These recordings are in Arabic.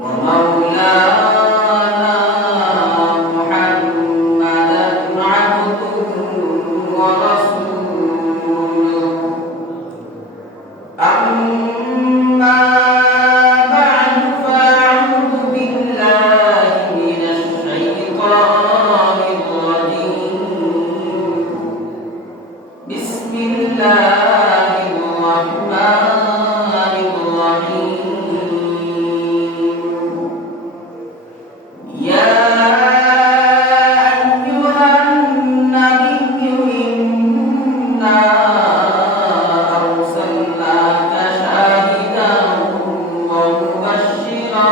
ومولاه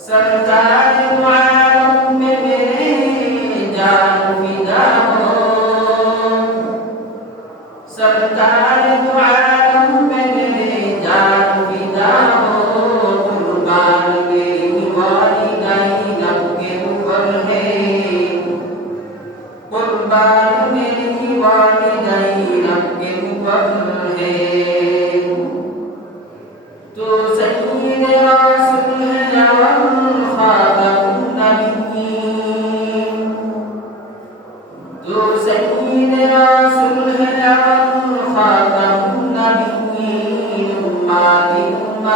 Sometimes I don't mean to be down.